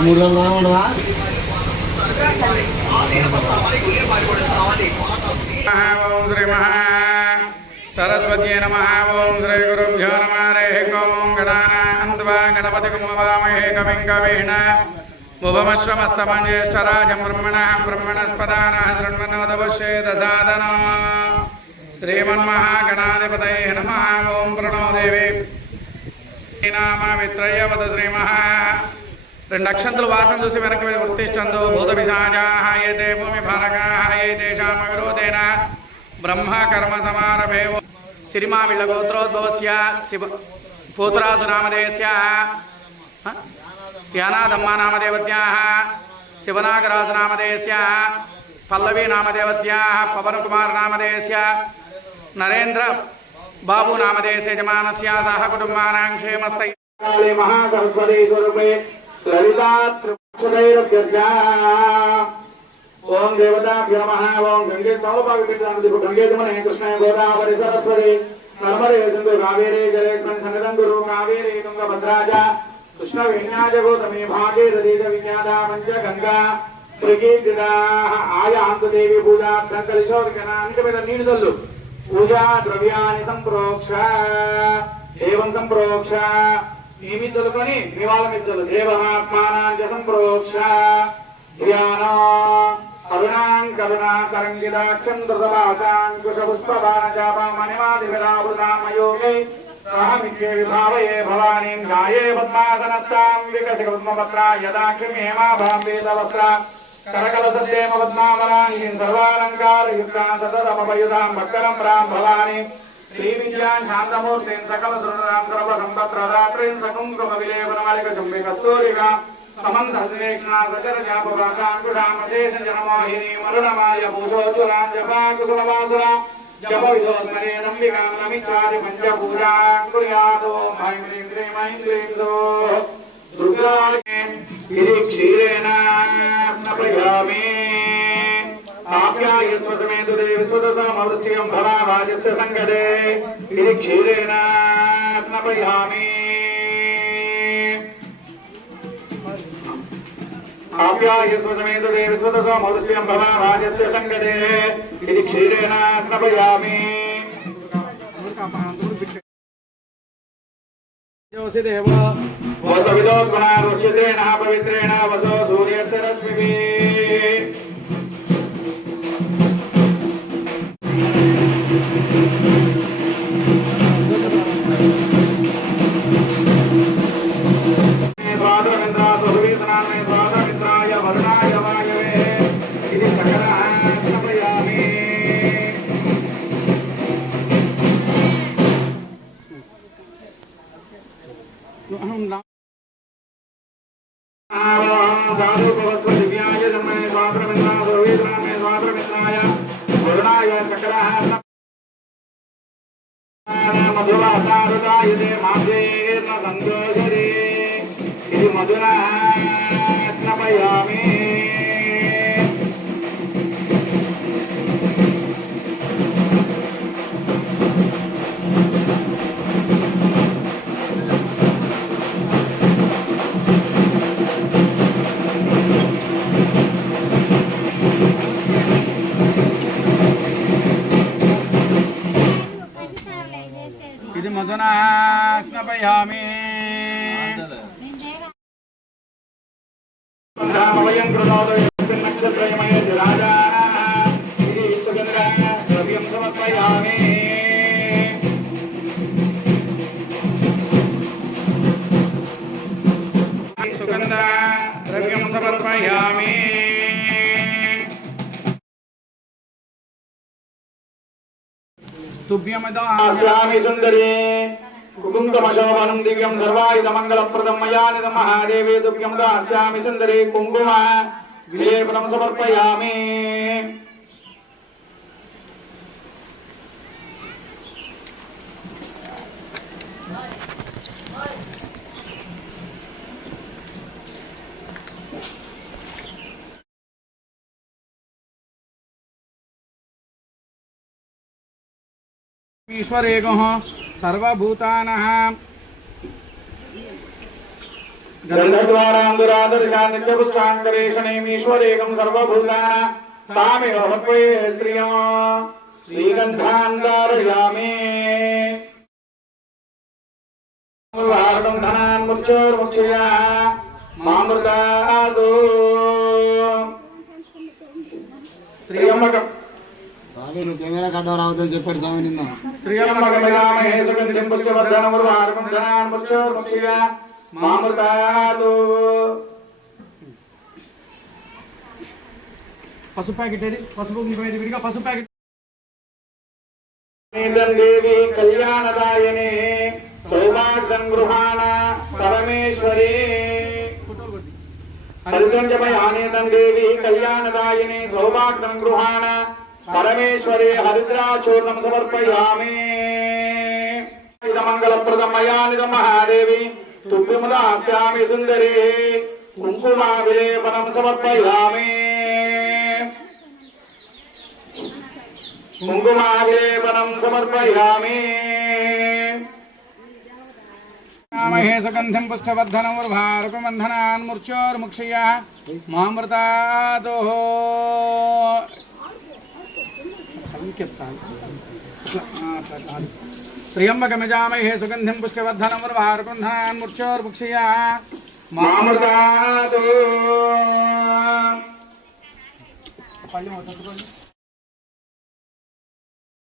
మూడు వందలు ఉండవా ఓం శ్రీ మహా సరస్వత్యై నమ ఓం శ్రీ గురుభ్యో నమ హరి ఓం గణానాన్వా గణపతి కుమవామహే కవిం కవీణ ముభమశ్రమస్తమం జ్యేష్ఠరాజం బ్రహ్మణ బ్రహ్మణస్పదాన శృణ్వన్నోదవశ్యేదసాదన శ్రీమన్మహాగణాధిపతయే నమ ఓం ప్రణో దేవి. నామ విత్రయవత శ్రీమహా. రెండు అక్షంతులు వాసన చూసి వెనక్కి మీద ఉత్తిష్టందు భూత పిశాచాః భూమి భారకాః బ్రహ్మ కర్మ సమారభే సిరిమా విళ్ళ గోత్రోద్భవస్య శివ పూతరాజు నామధేయస్య యానాదమ్మ నామదేవత్యాः శివనాగరాజు నామధేయస్య పల్లవి నామదేవత్యాः పవన్ కుమార్ నామధేయస్య నరేంద్ర బాబు నామధేయస్య యజమానస్య సహ కుటుంబానాం క్షేమస్థై. కాళీ మహాసరస్వతి స్వరూపే లలితా త్రిపురైరభ్యర్చ ఓం దేవతాభ్యో నమః. ఓం గంగే సమపావిత్రాను గంగే జమనే కృష్ణ గోదావరి సరస్వతి. నర్మదే సింధు కావేరే జలేశ్వరి సన్నిధం గురు కావేరీ తుంగభద్రాజ. కృష్ణ విన్యాజ గోతమే భాగే రదేజ విజ్ఞాదా మంచ గంగా. ప్రకీర్తిదా ఆయాంతదేవి పూజా కలిశోదకన అంటి మీద నీళ్ళు చల్లు. పూజా ద్రవ్యాన్ని సంప్రోక్ష. ఏవం సంప్రోక్ష? నియమితులుకొని నివాళ మిత్రులు దేవమాత్మానాంచ సంప్రోక్ష. ధ్యాన. కరుణాం కరుణా తరంగిదాక్షం ధృతవాచాంకుశ పుష్పబాణజాపమణిమాదివిలావృతామయోగే అహమిత్యే విభావయే భవానీ గాయే పద్మాసనస్తాం వికసి పద్మపత్ర యదాక్షం హేమాభాం వేదవస్త్ర కరకల సద్యేమ పద్మావరాణీం సర్వాలంకారయుక్తాం సతతమపయుధాం భక్కరం రాం భవానీ. శ్రీ శాంతమూర్తిం సకల దృఢరాం సర్వ చుంబి కస్తూరిగా సచర జనమోహిని మరుణమాయ జపాకుసులవాసుల జప నంబికాం నమిచారి ఇది క్షీరేణ ఆప్యాయస్వ సమేతు దేవి సుదసమవృష్టియం ఫలావాజస్య సంగదే ఇది క్షీరేణ స్నపయామి ఆప్యాయస్వ సమేతు దేవి సుదసమవృష్టియం ఫలావాజస్య సంగదే ఇది క్షీరేణ స్నపయామి వసవిదో పవిత్రేణ వసో సూర్యస్య రశ్మిభిः మధురాసారుదాయుధే మాధేర్న సంతోషరే ఇది మధుర. ఇది మధున స్నపయామి சூரியன் பிரதோதயத்தின் நட்சத்திரமய ராஜானாம் இது விஸ்வகந்திராய திரவியம் சமர்ப்பயாமே சுகந்தா திரவியம் சமர்ப்பயாமே तुभ्यमदा आस्यामि सुन्दरे कुकुन्दमशोभनं दिव्यं सर्वायुधमङ्गलप्रदं महादेवे दास्यामि सुन्दरे कुङ्कुम। समर्पयामि। ईश्वर సర్వభూతానః గంధద్వారాందురాదర్శాన్ నిత్యపుష్పాంకరేషణేమీశ్వరేకం సర్వభూతాన తామివ భక్వే శ్రియం శ్రీగంధాంధారయామి వారణం ధనాన్ ముచ్చోర్ముక్షయ మామృతాదు త్రియంబకం. స్వామి నువ్వు కెమెరా కట్ట రావద్దని చెప్పాడు స్వామి నిన్న. పసుపు ప్యాకెట్ ఏది? పసుపు విడిగా? పసుపు ప్యాకెట్. దేవి కళ్యాణదాయనే సౌభాగ్యం గృహాణ పరమేశ్వరి. హరిద్రంజమయానేతం దేవి కళ్యాణదాయనే సౌభాగ్యం గృహాణ పరమేశ్వరి హరిద్రాచూర్ణం సమర్పయామి మంగళప్రదం మయానిదం మహాదేవి తుభ్యముదాస్యామి సుందరి కుంకుమా విలేపనం సమర్పయామి కుంకుమావిలేపనం సమర్పయామి మహే సుగంధం పుష్టవర్ధనం ఉర్భారకబంధనాన్ మూర్చోర్ముక్షయ మామృతాదో త్రియంబకమిజామహే సుగంధిం పుష్టివర్ధనం ఉర్భారకుంధనాన్ మూర్చోర్ముక్షయ. మామృతాతో. పళ్ళు